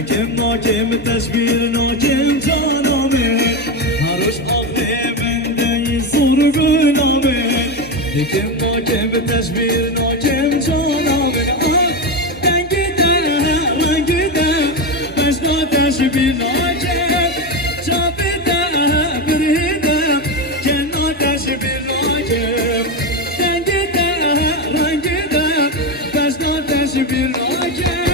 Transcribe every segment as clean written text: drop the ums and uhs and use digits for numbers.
دکم ناکم تصویر ناکم جانامه هرش آخه بنده زور بنامه دکم ناکم تصویر ناکم جانامه دنگی ده رنگی ده بشنا تصویر ناکم چاپی ده بری ده کنا تصویر ناکم دنگی ده رنگی ده بشنا تصویر ناکم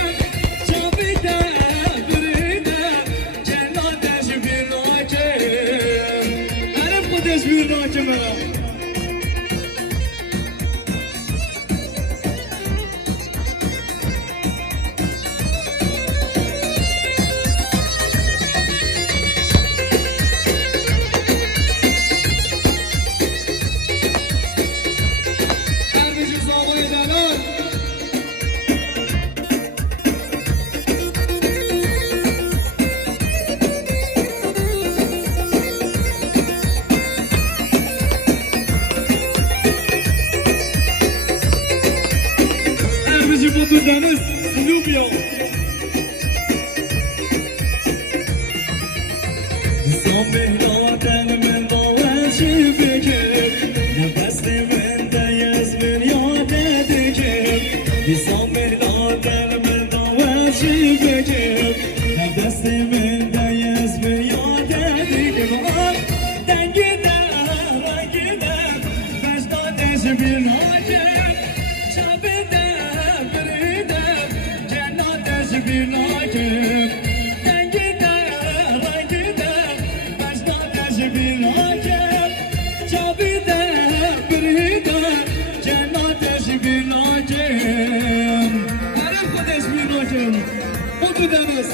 Tesbih nakime. Kardeşim sağlayın helal. Motor Deniz, Silubio. Zambihnaten min baweşi fikir Nefesli min de yazmin yad edikir Zambihnaten min baweşi fikir Nefesli min de yazmin yad edikir Dengi de, rengi de, beşta deşi bir nakir bir nakim dengi de rengi de başta taşı bir nakim çabi de biri de cennet taşı bir nakim her kodeş bir nakim bu deniz